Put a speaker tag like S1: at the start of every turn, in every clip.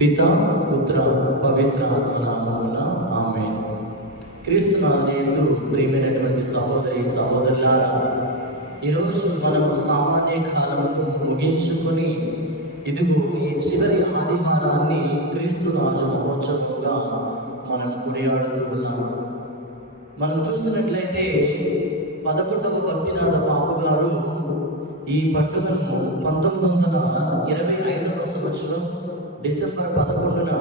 S1: పిత పుత్ర పవిత్ర నామమున ఆమె క్రీస్తునాథేందు ప్రియమైనటువంటి సహోదరి సహోదరులారా ఈరోజు మనము సామాన్య కాలమును ముగించుకొని ఇదిగో ఈ చివరి ఆదివారాన్ని క్రీస్తు రాజు మహోత్సవంగా మనం కొనియాడుతూ ఉన్నాము. మనం చూసినట్లయితే పదకొండవ భక్తినాథ బాబు గారు ఈ పండుగను పంతొమ్మిది వందల ఇరవై ఐదవ సంవత్సరం డిసెంబర్ పదకొండున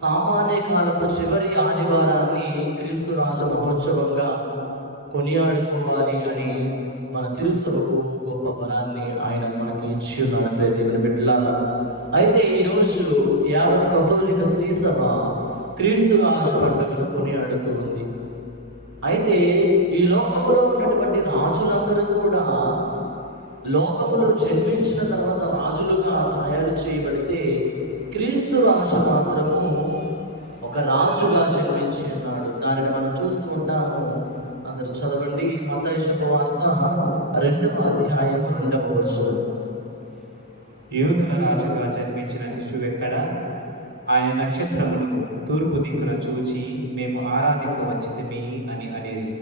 S1: సామాన్య కాలపు చివరి ఆదివారాన్ని క్రీస్తు రాజ మహోత్సవంగా కొనియాడుకోవాలి అని మన తిరుసలకు గొప్ప వరాన్ని ఆయన మనకి ఇచ్చి ఉన్నాడు దేవుని బిడ్డలారా. అయితే ఈరోజు యావత్ కథోలిక శ్రీసభ క్రీస్తు రాజు పండుగను కొనియాడుతూ ఉంది. అయితే ఈ లోకంలో ఉన్నటువంటి రాజులందరూ కూడా లోకములో జన్మించిన తర్వాత రాజులుగా తయారు చేయబడితే క్రీస్తు రాజు మాత్రము ఒక రాజుగా జన్మించి ఉన్నాడు. దానిని మనం చూస్తూ ఉంటాము. అందరు చదవండి. మత వార్త రెండవ అధ్యాయం రెండవ వచనం.
S2: యూదుల రాజుగా జన్మించిన శిశువెక్కడ ఆయన నక్షత్రమును తూర్పు దిక్కున చూచి మేము ఆరాధింపవచ్చితిమి అని అనేది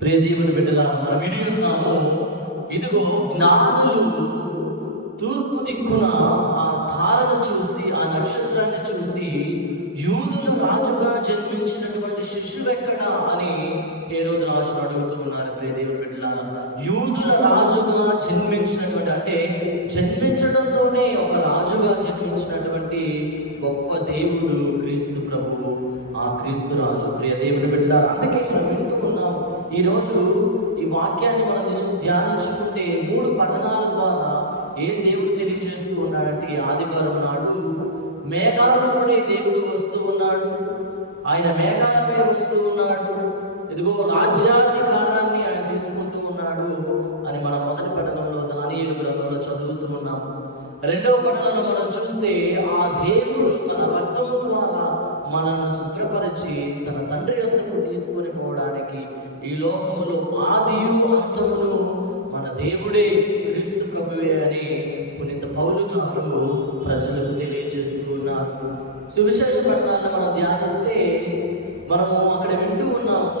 S1: ప్రియ దేవుని బిడ్డల మనం విని ఉన్నాము ఇదిగో జ్ఞానులు తూర్పు దిక్కున ఆ తారను చూసి ఆ నక్షత్రాన్ని చూసి యూదుల రాజుగా జన్మించినటువంటి శిశువెక్కడా అని హేరోదు రాజును అడుగుతూ ఉన్నారు. ప్రియ బిడ్డలారా యూదుల రాజుగా జన్మించినటువంటి అంటే జన్మించడంతోనే ఒక రాజుగా జన్మించినటువంటి గొప్ప దేవుడు క్రీస్తు ప్రభువు ఆ క్రీస్తు రాజు. ప్రియ దేవుని బిడ్డలారా అందుకే మనం వింటూ ఉన్నాం ఈరోజు ఈ వాక్యాన్ని మనం దిన- ధ్యానించుకుంటే మూడు పఠనాల ద్వారా ఏం దేవుడు తెలియజేస్తూ ఉన్నాడంటే ఆదివారం నాడు మేఘాలపడే దేవుడు వస్తూ ఉన్నాడు. ఆయన మేఘాలపై వస్తూ ఉన్నాడు. ఇదిగో రాజ్యాధికారాన్ని ఆయన తీసుకుంటూ ఉన్నాడు అని మనం మొదటి పఠనంలో దానియులు గ్రంథంలో చదువుతూ ఉన్నాం. రెండవ పఠనంలో మనం చూస్తే ఆ దేవుడు తన వర్తము ద్వారా మనల్ని శుభ్రపరిచి తన తండ్రి యొద్దకు తీసుకొని పోవడానికి ఈ లోకములో ఆదియు అంతమును మన దేవుడే క్రీస్తు ప్రభువే అని పునీత పౌలు గారు ప్రజలకు తెలియజేస్తూ ఉన్నారు సువిశేష పట్టణాన్ని మనం ధ్యానిస్తే మనము అక్కడ వింటూ ఉన్నాము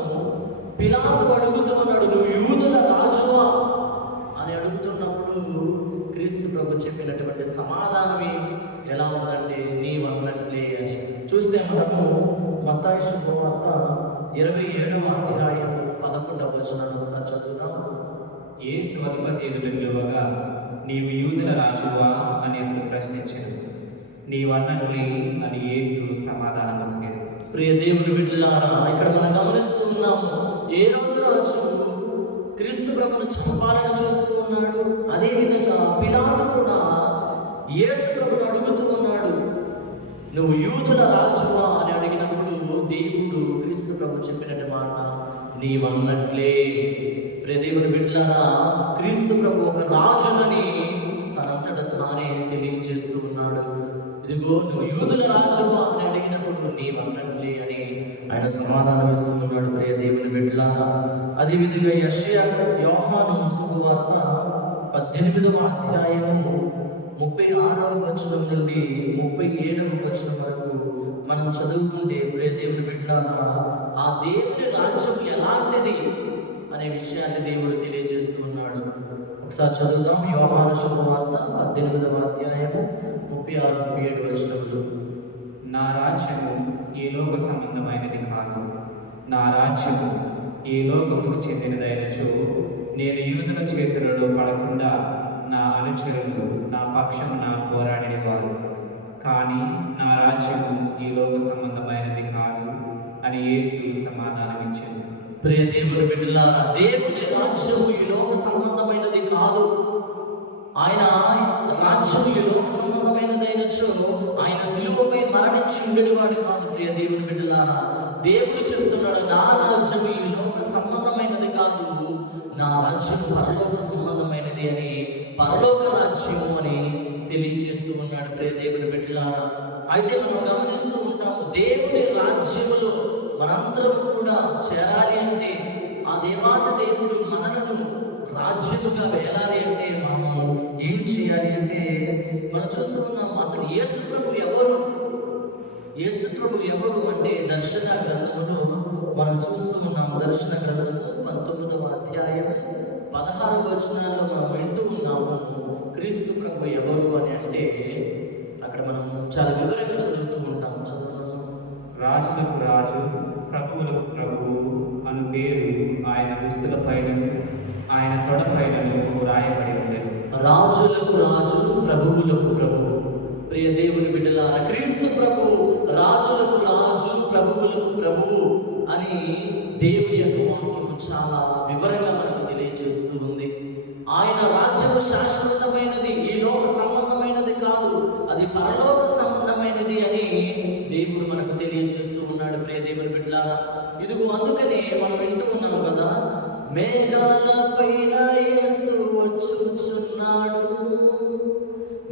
S1: పిలాతు అడుగుతూ ఉన్నాడు నువ్వు యూదుల రాజువా? అని అడుగుతున్నప్పుడు క్రీస్తు ప్రభు చెప్పినటువంటి సమాధానమే ఎలా ఉందంటే నీవన్నట్లే అని. చూస్తే మనము మతాయి శుభవార్త ఇరవై ఏడవ అధ్యాయము పదకొండవ వచనాన్ని ఒకసారి చదువుదాం.
S2: యేసు అధిపతి ఎదుట నిలువగా నీవు యూదుల రాజువా? అని అతడు ప్రశ్నించాడు నీవన్నట్లే అని యేసు సమాధానం వసగాడు
S1: ప్రియ దేవుని బిడ్డలారా ఇక్కడ మనం గమనిస్తూ ఉన్నాము ఏ రోజు రాజు క్రీస్తు ప్రభును చంపాలని చూస్తూ ఉన్నాడు? అదే విధంగా పిలాతు కూడా యేసు ప్రభును అడుగుతూ ఉన్నాడు నువ్వు యూదుల రాజువా? అని అడిగినప్పుడు దేవుడు క్రీస్తు ప్రభు చెప్పినట్టు మాట నీవన్నట్లే. ప్రదేవుని బిడ్డలారా క్రీస్తు ప్రభు ఒక రాజునని తనంతట తానే తెలియజేస్తూ ఉన్నాడు. ఇదిగో నువ్వు యూదుల రాజువా అని అడిగినప్పుడు నీవన్నట్లే అని ఆయన సమాధానం ఇస్తున్నాడు ప్రియ దేవుని బిడ్డలారా. అదేవిధంగా యషయా యోహాను శుభవార్త పద్దెనిమిదవ అధ్యాయము ముప్పై ఆరవ వచనం నుండి ముప్పై ఏడవ వచనం వరకు మనం చదువుతుంటే ప్రియ దేవుని బిడ్డలారా ఆ దేవుని రాజ్యం ఎలాంటిది అనే విషయాన్ని దేవుడు తెలియజేస్తూ ఉన్నాడు. ఒకసారి చదువుదాం యోహాను శుభవార్త పద్దెనిమిదవ అధ్యాయము ముప్పై ఆరు ముప్పై ఏడు వచనములు.
S2: నా రాజ్యము ఏ లోక సంబంధమైనది కాదు. నా రాజ్యము ఏ లోకముకు చెందినదైనచో నేను యూదుల చేతులలో పడకుండా నా అనుచరులు నా పక్షమున పోరాడినవారు. కానీ నా రాజ్యము ఈ లోక సంబంధమైనది కాదు అని యేసు సమాధానమిచ్చాడు.
S1: ప్రియ దేవుని బిడ్డలారా దేవుని రాజ్యం ఈ లోక సంబంధమైనది కాదు. ఆయన రాజ్యం ఈ లోక సంబంధమైనది అయినచో ఆయన సిలువపై మరణించి ఉండేవాడు కాదు ప్రియ దేవుని బిడ్డలారా. దేవుడు చెబుతున్నాడు నా రాజ్యం ఈ లోక సంబంధమైనది కాదు. నా రాజ్యం పరలోక సంబంధమైనది అని పరలోక రాజ్యము అని తెలియజేస్తూ ఉన్నాడు ప్రే దేవుని బిడ్డలారా. అయితే మనం గమనిస్తూ ఉంటాము దేవుని రాజ్యములో మనందరం కూడా చేరాలి అంటే ఆ దేవాది దేవుడు మనలను రాజ్యముగా వేలాలి అంటే మనము ఏం చేయాలి అంటే మనం చూస్తూ ఉన్నాం అసలు యేసు ప్రభు ఎవరు? యేసు ప్రభు ఎవరు అంటే దర్శన గ్రంథంలో మనం చూస్తూ ఉన్నాము దర్శన గ్రంథము పంతొమ్మిదవ అధ్యాయం పదహారవ వచనాల్లో మనం వింటూ ఉన్నాము. క్రీస్తు ప్రభు ఎవరు అని అంటే అక్కడ మనం చాలా వివరంగా చదువుతూ ఉంటాం. చదువుతున్నాము
S2: రాజులకు రాజు ప్రభువులకు ప్రభువు అను పేరు ఆయన దుస్తుల పైనను ఆయన తొడ పైనను రాయబడి ఉండేది.
S1: రాజులకు రాజు ప్రభువులకు ప్రభువు. ప్రియ దేవుని బిడ్డలారా క్రీస్తు ప్రభు రాజులకు రాజు ప్రభువులకు ప్రభువు అని దేవుని యొక్క వాక్యము చాలా వివరంగా మనకు చేస్తున్నాడు ప్రియ దేవుని బిడ్డలారా. ఇదిగో అందుకనే మనం వింటూ ఉన్నాం కదా మేఘాల పైన యేసు వచ్చుచున్నాడు.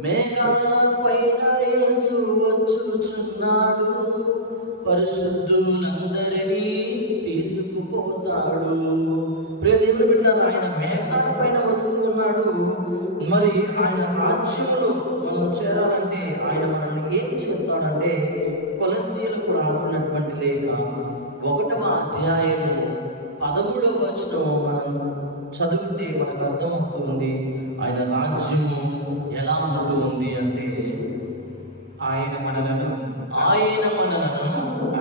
S1: మేఘాల పైన యేసు వచ్చుచున్నాడు. పరిశుద్ధులందరినీ తీసుకుపోతాడు. ప్రియ దేవుని బిడ్డలారా ఆయన మేఘాల పైన వస్తున్నాడు మరి ఆయన రాజ్యంలో మనం చేరాలంటే ఆయన మనల్ని ఏం చేస్తాడంటే కొలసీలకు రాసినటువంటి లేఖ ఒకటవ అధ్యాయము పదమూడవ వచనము మనం చదివితే మనకు అర్థమవుతుంది ఆయన రాజ్యము ఎలా ఉంటుంది అంటే
S2: ఆయన మనలను
S1: ఆయన మనలను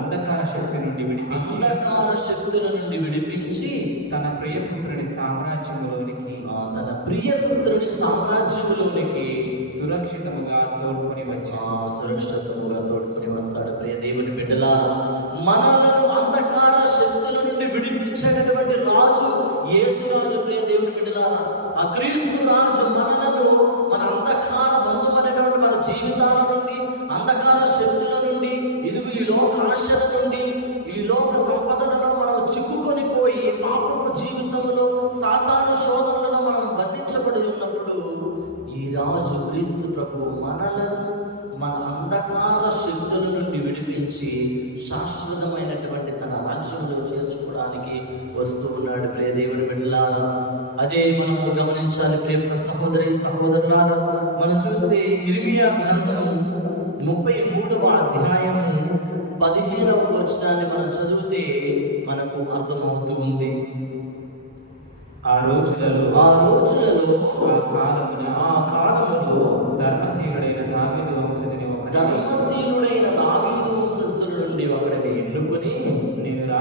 S2: అంధకార శక్తి నుండి విడిపించి
S1: అంధకార శక్తుల నుండి విడిపించి
S2: తన ప్రియపుత్రుడి సామ్రాజ్యంలోనికి
S1: తన ప్రియపుత్రుని సామ్రాజ్యములోనికి
S2: సురక్షితముగా తోడ్కొని వచ్చాడు.
S1: ఆ సురక్షితముగా తోడుకొని వస్తాడు. ప్రియ దేవుని బిడ్డలారా మనలను అంధకార శక్తుల నుండి విడిపించేటటువంటి రాజు యేసు రాజు ప్రియ దేవుని బిడ్డలారా ఆ క్రీస్తు రాజు విడిపించి శాశ్వతమైనటువంటి తన రాజ్యంలో చేర్చుకోవడానికి వస్తూ ఉన్నాడు ప్రియ దేవుని బిడ్డలారా. అదే మనము గమనించాలి ప్రియ సహోదరి సహోదరులారా. మనం చూస్తే ఇర్మియా గ్రంథము ముప్పై మూడవ అధ్యాయము పదిహేనవ వచనాన్ని మనం చదివితే మనకు అర్థమవుతూ ఉంది.
S2: ఆ రోజులలో
S1: ఆ రోజులలో
S2: ఆ కాలమున
S1: ఆ కాలములో
S2: ధర్మశీలుడైన దావీదు వంశజుని ఒకటి
S1: ధర్మశీలుడైన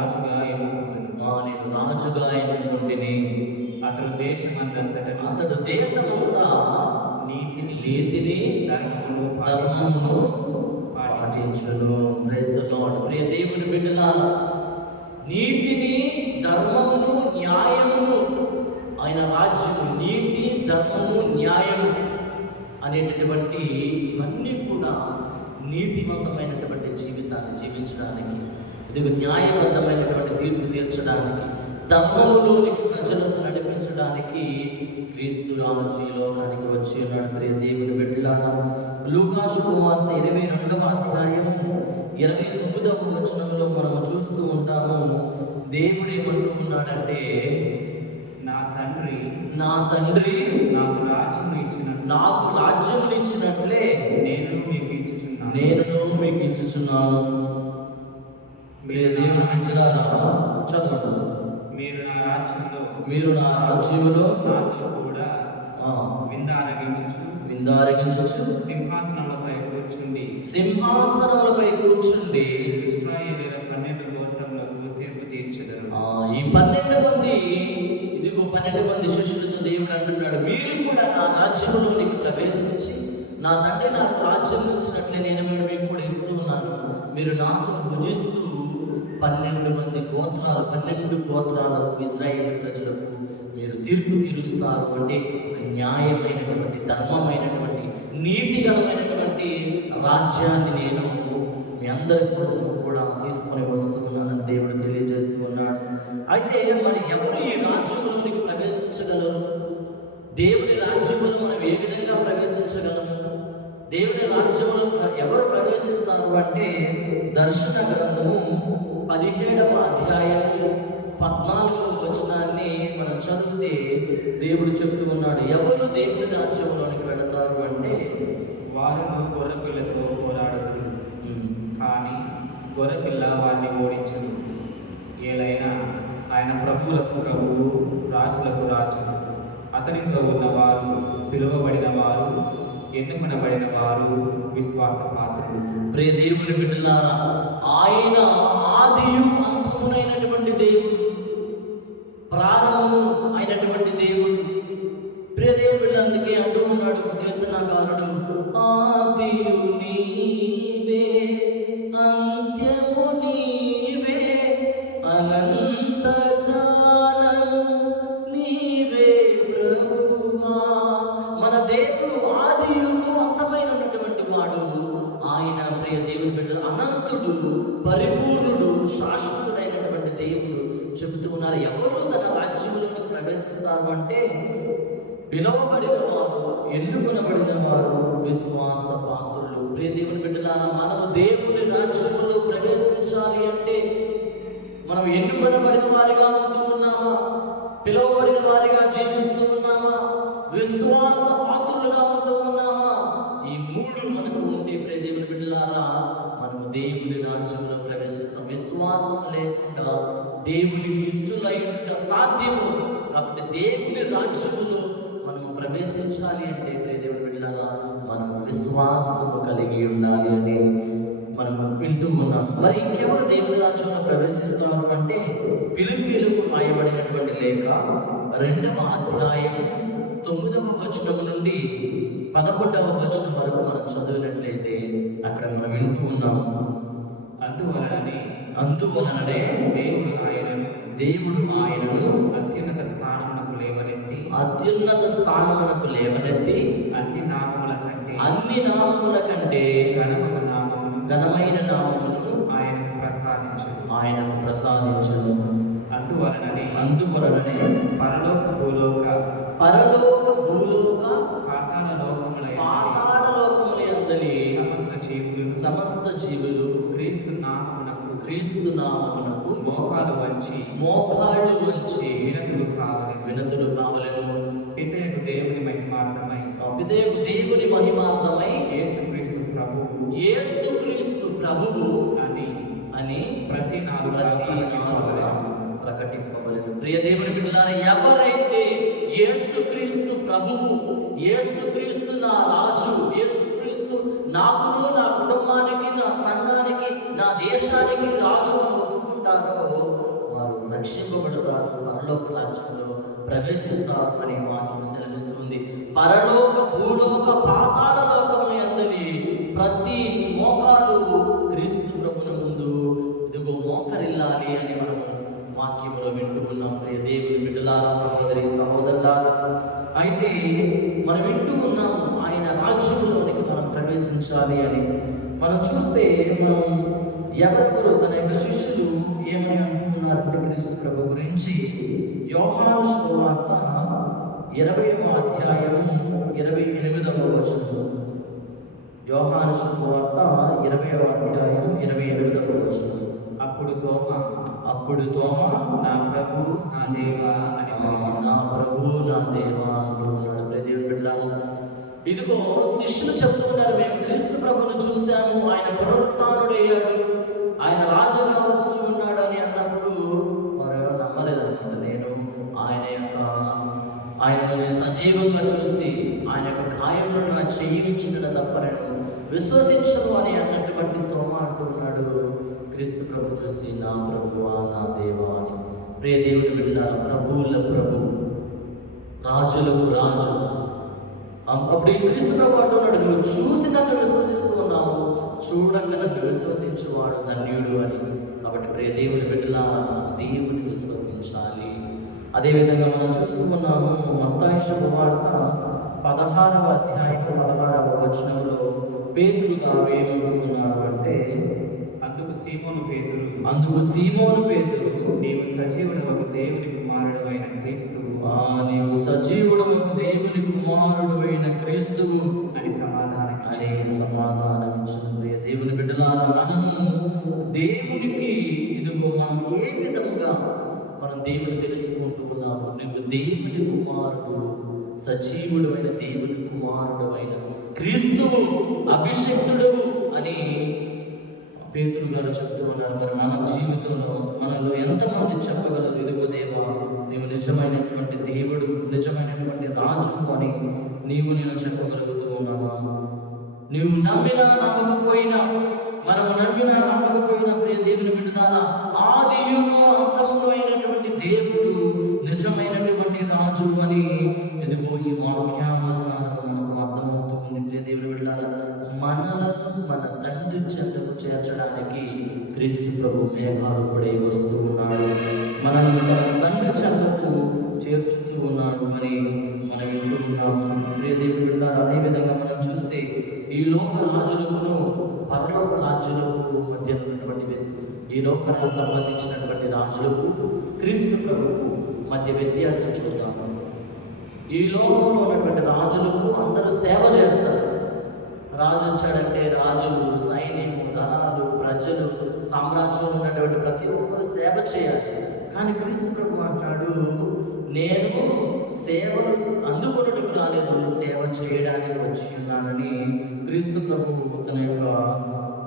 S2: రాజుగా ఎన్నుకుందును.
S1: ఆ నేను రాజుగా ఎన్నుకుంటుని.
S2: అతడు దేశమందంతటను
S1: అతడు దేశమంతా
S2: నీతిని
S1: నీతిని
S2: ధర్మమును
S1: ధర్మమును
S2: పాటించు
S1: పాటించును లార్డ్ ప్రియ దేవుని బిడ్డలారా నీతిని ధర్మమును న్యాయమును ఆయన రాజ్యము నీతి ధర్మము న్యాయము అనేటటువంటి ఇవన్నీ కూడా నీతివంతమైనటువంటి జీవితాన్ని జీవించడానికి ఇది న్యాయబద్ధమైనటువంటి తీర్పు తీర్చడానికి ధర్మములోనికి ప్రజలను నడిపించడానికి క్రీస్తు రాజు ఈ లోకానికి వచ్చి ఉన్నాడు. ప్రియ దేవుని బిడ్డలారా లూకాసు కుమార్తె ఇరవై రెండవ అధ్యాయం ఇరవై తొమ్మిదవ వచనంలో మనము చూస్తూ ఉంటాము దేవుడు ఏమంటూ ఉన్నాడంటే
S2: నా తండ్రి
S1: నా తండ్రి
S2: నాకు రాజ్యం ఇచ్చిన
S1: నాకు రాజ్యమునిచ్చినట్లే
S2: నేను మీకు ఇచ్చుచున్నాను.
S1: నేను మీకు ఇచ్చుచున్నాను. ప్రియ దేవుని బిడ్డలారా చదవండి
S2: మీరు నా రాజ్యంలో
S1: మీరు నా రాజ్యములో
S2: నాతో కూడా
S1: ఆ,
S2: విందారగించుచు
S1: విందారగించచ్చు
S2: సింహాసనములపై కూర్చుండి
S1: సింహాసనములపై కూర్చుండి
S2: ఇస్రాయేలీల పన్నెండు గోత్రములకు తీర్పు తీర్చెదరు.
S1: ఈ పన్నెండు మంది ఇదిగో పన్నెండు మంది శిష్యులతో దేవుడు అంటున్నాడు మీరు కూడా నా రాజ్యంలోనికి ప్రవేశించి నా తండ్రి నాకు రాజ్యం ఇచ్చినట్లే నేను మీరు మీకు కూడా ఇస్తూ ఉన్నాను. మీరు నాతో భుజిస్తూ పన్నెండు మంది గోత్రాలు పన్నెండు గోత్రాలకు ఇజ్రాయేల్ ప్రజలకు మీరు తీర్పు తీరుస్తారు అంటే న్యాయమైనటువంటి ధర్మమైనటువంటి నీతిగలమైనటువంటి రాజ్యాన్ని నేను మీ అందరి కోసం కూడా తీసుకొని వస్తున్నానని దేవుడు తెలియజేస్తూ ఉన్నాడు. అయితే మరి ఎవరు ఈ రాజ్యంలోనికి ప్రవేశించగలరు? దేవుని రాజ్యం మనం ఏ విధంగా ప్రవేశించగలము దేవుని రాజ్యంలో ఎవరు ప్రవేశిస్తారు అంటే దర్శన గ్రంథము పదిహేడవ అధ్యాయము పద్నాలుగవ వచనాన్ని మనం చదివితే దేవుడు చెప్తూ ఉన్నాడు ఎవరు దేవుని రాజ్యంలోనికి వెళతారు అంటే?
S2: వారును గొర్రెపిల్లతో పోరాడుదురు.
S1: ఉమ్,
S2: కానీ గొర్రెపిల్ల వారిని ఓడించదు. ఏలైనా ఆయన ప్రభువులకు ప్రభువు రాజులకు రాజు. అతనితో ఉన్నవారు పిలువబడిన వారు ఎన్నుకునబడిన వారు విశ్వాస పాత్రులు?
S1: ప్రియ దేవుని బిడ్డలారా ఆయన ఆదియు అంతమునైనటువంటి దేవుడు ప్రారంభము అయినటువంటి దేవుడు. ప్రియ దేవుడు అందుకే అంటూ ఉన్నాడు కీర్తనాకారుడు ఆదియు నీ పిలువబడిన వారు ఎన్నుకొనబడిన వారు విశ్వాస పాత్రులు ప్రియ దేవుని బిడ్డలారా మనము దేవుని రాజ్యంలో ప్రవేశించాలి అంటే మనం ఎన్నుకొనబడిన వారిగా ఉంటూ ఉన్నామా? పిలువబడిన వారిగా జీవిస్తూ ఉన్నామా? విశ్వాస పాత్రులుగా ఉంటూ ఉన్నామా? ఈ మూడు మనకు ఉంటే ప్రియ దేవుని బిడ్డలారా మనము దేవుని రాజ్యంలో ప్రవేశిస్తాం. విశ్వాసం లేకుండా దేవునికి ఇష్టలై ఉంట సాధ్యము. కాబట్టి దేవుని రాజ్యములో ప్రవేశించాలి అంటే ప్రేదేవుడు దేవుని బిడ్డలారా మనము విశ్వాసము కలిగి ఉండాలి అని మనం వింటూ ఉన్నాం. మరి ఇంకెవరు దేవుని రాజ్యంలో ప్రవేశిస్తున్నారు అంటే పిలిపిలుకు రాయబడినటువంటి లేఖ రెండవ అధ్యాయం తొమ్మిదవ వచనం నుండి పదకొండవ వచనం వరకు మనం చదివినట్లయితే అక్కడ మనం వింటూ ఉన్నాం.
S2: అందువలననే
S1: అందువలననే
S2: దేవుడు ఆయనను
S1: దేవుడు ఆయనను
S2: అత్యున్నత స్థానమునకు లేవనెత్తి
S1: అత్యున్నత స్థానమునకు లేవనెత్తి
S2: అన్ని నామముల కంటే
S1: అన్ని నామముల కంటే
S2: ఘనమైన నామమును
S1: ఘనమైన నామమును
S2: ఆయనకు ప్రసాదించు
S1: ఆయనకు ప్రసాదించును.
S2: అందువలననే
S1: అందువలననే
S2: పరలోక భూలోక
S1: పరలోక భూలోక
S2: పాతాళ లోకముల
S1: పాతాళ లోకముల అందలి
S2: సమస్త జీవులు
S1: సమస్త జీవులు
S2: క్రీస్తు నామమునకు
S1: క్రీస్తు నామమునకు
S2: మోకాలు వంచి
S1: మోకాళ్ళు వంచి
S2: వినతులు కావలి
S1: వినతులు కావలను.
S2: పితయకు దేవుని మహిమార్థమై
S1: అభిదేవు దేవుని మహిమార్థమై
S2: యేసుక్రీస్తు ప్రభువు
S1: యేసుక్రీస్తు ప్రభువు
S2: అని
S1: అని
S2: ప్రతి నాలుగు
S1: ప్రతి నాలుగుగా ప్రకటింపవలను ప్రియ దేవుని బిడ్డలారా ఎవరైతే యేసుక్రీస్తు ప్రభువు యేసుక్రీస్తు నా రాజు యేసుక్రీస్తు నాకును నా కుటుంబానికి నా సంఘానికి నా దేశానికి రాజు అని ఒప్పుకుంటారో వారు రక్షింపబడతారు. పరలోక రాజ్యంలో ప్రవేశిస్తారు అని వాక్యం సెలవిస్తుంది. పరలోక భూలోక పాతాల లోకము ఎందని ప్రతి మోకాలు క్రీస్తు ప్రభుని ముందు ఇదిగో మోకరిల్లాలి అని మనము వాక్యంలో వింటూ ఉన్నాం ప్రియ దేవుని బిడ్డలారా సహోదరి సహోదరులారా. అయితే మనం వింటూ ఉన్నాము ఆయన రాజ్యంలోనికి మనం ప్రవేశించాలి అని. మనం చూస్తే మనం ఎవరెవరు తన యొక్క శిష్యులు ఏమని అంటున్నారంటే క్రీస్తు ప్రభు గురించి యోహాను సువార్త ఇరవైవ అధ్యాయము ఇరవై ఎనిమిదవ వచనం యోహాను సువార్త ఇరవైవ అధ్యాయం ఇరవై ఎనిమిదవ వచనం
S2: అప్పుడు తోమ
S1: అప్పుడు తోమ
S2: నా ప్రభు నా దేవా అని
S1: నా ప్రభు నా దేవా. ఇదిగో శిష్యులు చెప్తున్నారు మేము క్రీస్తు ప్రభును చూశాము ఆయన పునరుత్డయ్యాడు ఆయన రాజుగా వచ్చి ఉన్నాడు అని అన్నప్పుడు వారు ఎవరు నమ్మలేదన్నమాట నేను ఆయన యొక్క ఆయనను సజీవంగా చూసి ఆయన యొక్క గాయములను నా చేయించిన తప్ప నేను విశ్వసించను అని అన్నటువంటి తోమ అంటూ ఉన్నాడు. క్రీస్తు ప్రభు చూసి నా ప్రభువా నా దేవా అని. ప్రియ దేవుని బిడ్డలారా ప్రభువుల ప్రభు రాజులకు రాజు అప్పుడు ఈ క్రీస్తు ప్రభు అంటున్నాడు నువ్వు చూసి నన్ను విశ్వసిస్తూ ఉన్నావు చూడంగా నన్ను విశ్వసించువాడు ధన్యుడు అని. కాబట్టి ప్రియ దేవుని బిడ్డలారా మనం దేవుని విశ్వసించాలి. అదేవిధంగా మనం చూస్తూ ఉన్నాము మత్తాయి శుభవార్త పదహారవ అధ్యాయం పదహారవ వచనంలో పేతులు గారు ఏమంటున్నారు అంటే
S2: సీమోను పేతురు.
S1: అందుకు సీమోను పేతురు.
S2: నీవు సజీవుడు ఒక దేవుని కుమారుడు అయిన క్రీస్తు.
S1: ఆ నీవు సజీవుడవకు దేవుని కుమారుడు అయిన క్రీస్తువు
S2: అని సమాధానం
S1: సమాధానం ఇచ్చిన ప్రియ దేవుని బిడ్డలారా మనము దేవునికి ఇదిగో మనం ఏ విధముగా మనం దేవుని తెలుసుకుంటూ ఉన్నాము నువ్వు దేవుని కుమారుడు సజీవుడమైన దేవుని కుమారుడు అయిన క్రీస్తువు అభిషక్తుడు అని పేతురు గారు చెప్తూ ఉన్నారు మరి మన జీవితంలో మనలో ఎంతమంది చెప్పగలరు? ఇదిగో దేవా నీవు నిజమైనటువంటి దేవుడు నిజమైనటువంటి రాజు అని నీవు నేను చెప్పగలుగుతూ ఉన్నామా నీవు నమ్మినా నమ్మకపోయినా మనము నమ్మినా నమ్మకపోయినా ప్రియ దేవుని బిడ్డలారా ఆదియును అంతమును అయినటువంటి దేవుడు నిజమైనటువంటి రాజు అని ఎదుగో ఈ వాక్యం చేర్చడానికి క్రీస్తు ప్రభు మేఘారూపుడై వస్తూ ఉన్నాడు. మనల్ని మన తండ్రి చెందకు చేర్చుతూ ఉన్నాడు అని మనం వింటూ ఉన్నాము. ప్రియ అదేవిధంగా మనం చూస్తే ఈ లోక రాజులకును పరలోక రాజులకు మధ్య ఉన్నటువంటి ఈ లోకానికి సంబంధించినటువంటి రాజులకు క్రీస్తు ప్రభుకు మధ్య వ్యత్యాసం చూద్దాము. ఈ లోకంలో ఉన్నటువంటి రాజులకు అందరూ సేవ చేస్తారు. రాజు వచ్చాడంటే రాజులు సైన్యము ధనాలు ప్రజలు సామ్రాజ్యం ఉన్నటువంటి ప్రతి ఒక్కరూ సేవ చేయాలి. కానీ క్రీస్తు ప్రభు అంటున్నాడు నేను సేవలు అందుకొనుటకు రాలేదు సేవ చేయడానికి వచ్చి ఉన్నానని క్రీస్తు ప్రభు తన యొక్క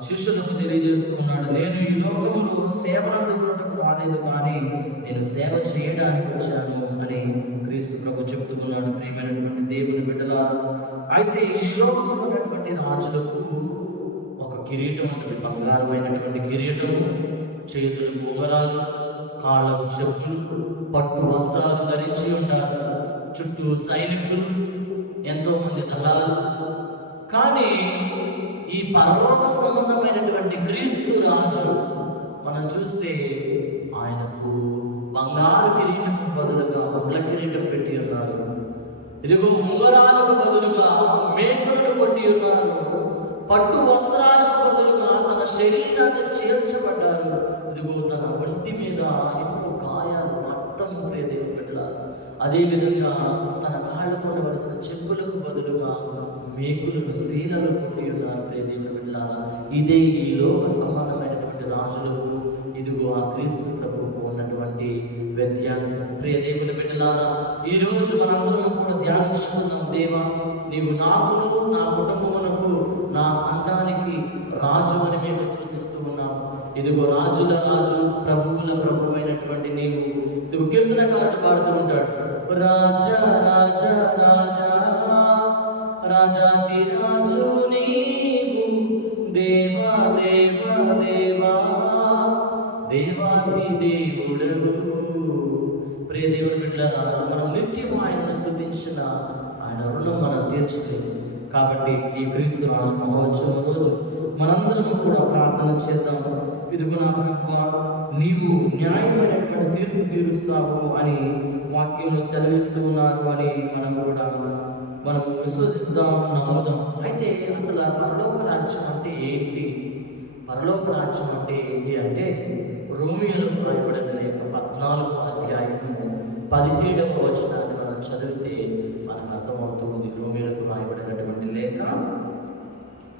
S1: శిష్యులకు తెలియజేస్తున్నాడు నేను ఈ లోకములో సేవ అందుకున్నట్టుకు రాలేదు కానీ నేను సేవ చేయడానికి వచ్చాను అని క్రీస్తు ప్రభు చెప్తున్నాడు. ప్రియమైనటువంటి దేవుని బిడ్డల అయితే ఈ లోకంలో ఉన్నటువంటి రాజులకు ఒక కిరీటం ఉంటుంది. బంగారమైనటువంటి కిరీటం చేతులు ఉంగరాలు కాళ్ళకు చెప్పులు పట్టు వస్త్రాలు ధరించి ఉంటారు. చుట్టూ సైనికులు ఎంతోమంది దళాలు. కానీ ఈ పరలోక సంబంధమైనటువంటి క్రీస్తు రాజు మనం చూస్తే ఆయనకు బంగారు కిరీటం బదులుగా ఒడ్ల కిరీటం పెట్టి ఉన్నారు. ఇదిగో ఉంగరాలకు బదులుగా మేకలను కొట్టి ఉన్నారు. పట్టు వస్త్రాలకు బదులుగా తన శరీరాన్ని చేర్చబడ్డారు ఇదిగో తన ఒంటి మీద ఎన్నో గాయాలు రక్తం ప్రియదేవి అదేవిధంగా తన కాళ్ళకు ఉండవలసిన చెప్పులకు బదులుగా మేకులను శీలలు కొట్టి ఉన్నారు ప్రియదేవుని బిడ్డలారా ఇదే ఈ లోక సంబంధమైనటువంటి రాజులకు ఇదిగో ఆ క్రీస్తు ప్రభుకు ఉన్నటువంటి వ్యత్యాసం. ప్రియ దేవుని బిడ్డలారా ఈ రోజు మనందరం కూడా ధ్యానిస్తున్నాం దేవా నీవు నాకును నా కుటుంబమునకు నా సంఘానికి రాజు అని మేము విశ్వసిస్తూ ఉన్నాము ఇదిగో రాజుల రాజు ప్రభువుల ప్రభు అయినటువంటి నీవు. ఇదిగో కీర్తనకారుడు పాడుతూ ఉంటాడు రాజా రాజా రాజా రాజా రాజు నీవు. దేవా దేవా దేవా దేవాది దేవుడవు ప్రియ దేవుడు బిడ్డలారా మనం నిత్యం ఆయనను స్థుతించిన ఆయన రుణం మనం తీర్చలేము కాబట్టి ఈ క్రీస్తు రాజు మహోత్సవం రోజు మనందరం కూడా ప్రార్థన చేద్దాం. ఇదిగో నా ప్రభు నీవు న్యాయమైనటువంటి తీర్పు తీరుస్తావు అని వాక్యంలో సెలవిస్తూ ఉన్నారు అని మనం కూడా మనం విశ్వసిద్దాం నమ్ముదాం. అయితే అసలు పరలోక రాజ్యం అంటే ఏంటి? పరలోక రాజ్యం అంటే ఏంటి అంటే రోమియోలకు రాయబడిన లేఖ పద్నాలుగు అధ్యాయము పదిహేడవ వచనాన్ని మనం చదివితే మనకు అర్థమవుతుంది రోమియోలకు రాయబడినటువంటి లేఖ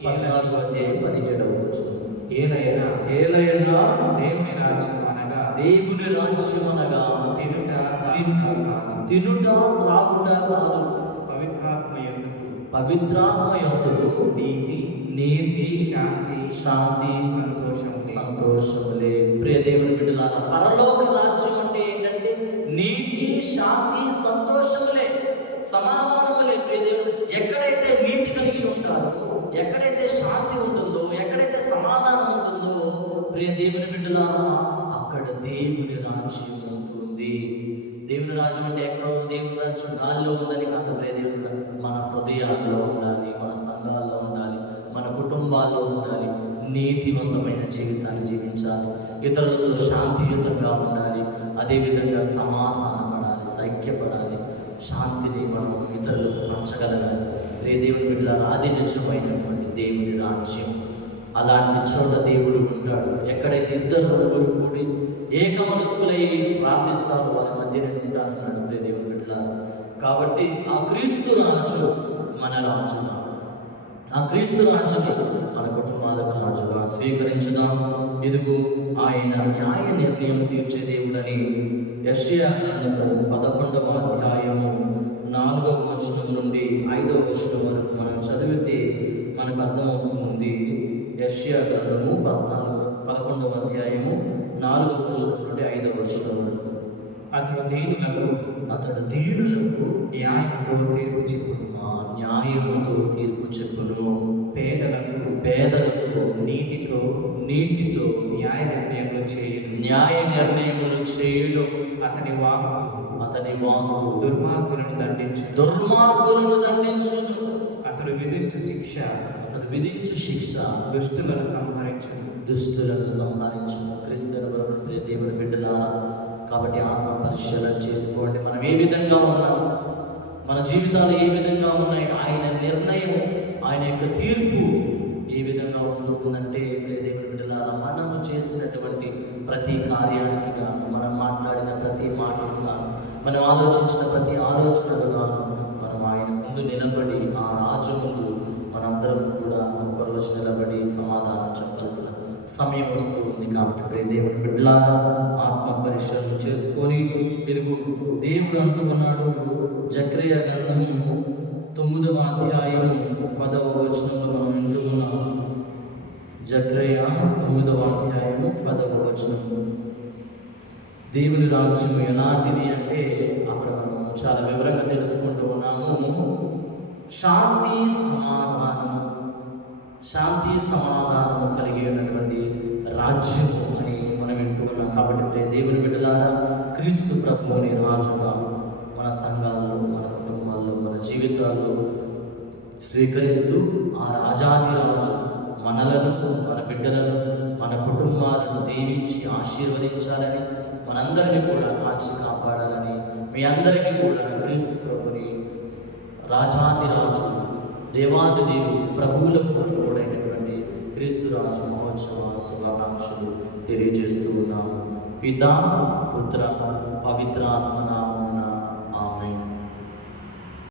S1: పద్నాలుగు అధ్యాయం పదిహేడవ వచనం.
S2: ఏదైనా
S1: ఏలైనా
S2: దేవుని రాజ్యం అనగా
S1: దేవుని రాజ్యం అనగా
S2: తినుట
S1: తిన్-
S2: త్రాగుట కాదు.
S1: తినుట త్రాగుట కాదు.
S2: యసుకు
S1: పవిత్రాత్మ యసుడు
S2: నీతి
S1: నీతి
S2: శాంతి
S1: శాంతి
S2: సంతోషము
S1: సంతోషములే. ప్రియ దేవుని బిడ్డలారా పరలోక రాజ్యం అంటే ఏంటంటే నీతి శాంతి సంతోషములే. సమాధానములే ప్రియ దేవుడు. ఎక్కడైతే నీతి కలిగి ఉంటారో ఎక్కడైతే శాంతి ఉంటుందో ఎక్కడైతే సమాధానం ఉంటుందో ప్రియ దేవుని బిడ్డలారా అక్కడ దేవుని రాజ్యం దేవుని రాజ్యం అంటే ఎక్కడో దేవుని రాజ్యం గాల్లో ఉందని కాదు ప్రియ మన హృదయాల్లో ఉండాలి మన సంఘాల్లో ఉండాలి మన కుటుంబాల్లో ఉండాలి నీతివంతమైన జీవితాన్ని జీవించాలి ఇతరులతో శాంతియుతంగా ఉండాలి అదేవిధంగా సమాధానపడాలి సైక్యపడాలి శాంతిని మనం ఇతరులకు పంచగలగాలి. రే దేవుని బిడ్డలారా అది నిజమైనటువంటి దేవుని రాజ్యం. అలాంటి చోట దేవుడు ఉంటాడు. ఎక్కడైతే ఇద్దరు ముగ్గురు కూడి ఏక మనస్కులై ప్రార్థిస్తారో వారి మధ్య నేను ఉంటానన్నాడు ప్రియ దేవుని బిడ్డలారా. కాబట్టి ఆ క్రీస్తు రాజు మన రాజుగా. ఆ క్రీస్తు రాజుని మన కుటుంబాలకు రాజుగా స్వీకరించుదాం. ఇదిగో ఆయన న్యాయ నిర్ణయం తీర్చే దేవుడని యెషయా గ్రంథము పదకొండవ అధ్యాయము నాలుగవ వచనం నుండి ఐదవ వచనం వరకు మనం చదివితే మనకు అర్థమవుతుంది. యెషయా గ్రంథము పద్నాలుగు పదకొండవ అధ్యాయము నాలుగవ వచనం నుండి ఐదవ వరకు.
S2: అతడు దీనులకు
S1: అతడు దీనులకు
S2: న్యాయముతో తీర్పు చెప్పును.
S1: న్యాయముతో తీర్పు చెప్పును.
S2: పేదలకు
S1: పేదలకు
S2: నీతితో
S1: నీతితో
S2: న్యాయ నిర్ణయములు చేయును.
S1: న్యాయ నిర్ణయములు చేయును.
S2: అతని వాక్కు
S1: అతని వాక్కు
S2: దుర్మార్గులను దండించును.
S1: దుర్మార్గులను దండించును.
S2: అతడు విధించు శిక్ష
S1: అతడు విధించు శిక్ష
S2: దుష్టులను సంహరించును.
S1: దుష్టులను సంహరించును ప్రియ దేవుని బిడ్డలారా కాబట్టి ఆత్మ పరిశీలన చేసుకోండి. మనం ఏ విధంగా ఉన్నాం? మన జీవితాలు ఏ విధంగా ఉన్నాయి? ఆయన నిర్ణయం ఆయన యొక్క తీర్పు ఏ విధంగా ఉంటుందంటే ప్రియ దేవుని బిడ్డలారా మనము చేసినటువంటి ప్రతి కార్యానికి గాను మనం మాట్లాడిన ప్రతి మాటకు గాను మనం ఆలోచించిన ప్రతి ఆలోచనలు గాను మనం ఆయన ముందు నిలబడి ఆ రాజు ముందు మనందరం కూడా ఒకరోజు నిలబడి సమాధానం చెప్పాల్సిన సమయం వస్తూ ఉంది కాబట్టి ప్రే దేవుని బిడ్డలారా ఆత్మ పరిశ్రమలు చేసుకొని ఇదిగో దేవుడు అంటున్నాడు జక్రియ గ్రంథము తొమ్మిదవ అధ్యాయము పదవ వచనంలో మనం వింటున్నాం. జక్రయ తొమ్మిదవ అధ్యాయము పదవ వచనము. దేవుని రాజ్యం ఎలాంటిది అంటే అక్కడ మనం చాలా వివరంగా తెలుసుకుంటూ ఉన్నాము. శాంతి సమాధానం శాంతి సమాధానం కలిగి ఉన్నటువంటి రాజ్యము అని మనం వింటున్నాం. కాబట్టి దేవుని బిడ్డలారా క్రీస్తు ప్రభువుని రాజుగా మన సంఘాల్లో మన కుటుంబాల్లో మన జీవితాల్లో స్వీకరిస్తూ ఆ రాజాది రాజు మనలను మన బిడ్డలను మన కుటుంబాలను దీవించి ఆశీర్వదించాలని మనందరినీ కూడా కాచి కాపాడాలని మీ అందరికీ కూడా క్రీస్తు ప్రభుని రాజాది రాజు దేవాది దేవుడు ప్రభువులకు ప్రభువుడైనటువంటి క్రీస్తు రాజు మహోత్సవ శుభాకాంక్షలు తెలియజేస్తూ ఉన్నాము. పిత పుత్ర పవిత్ర ఆత్మ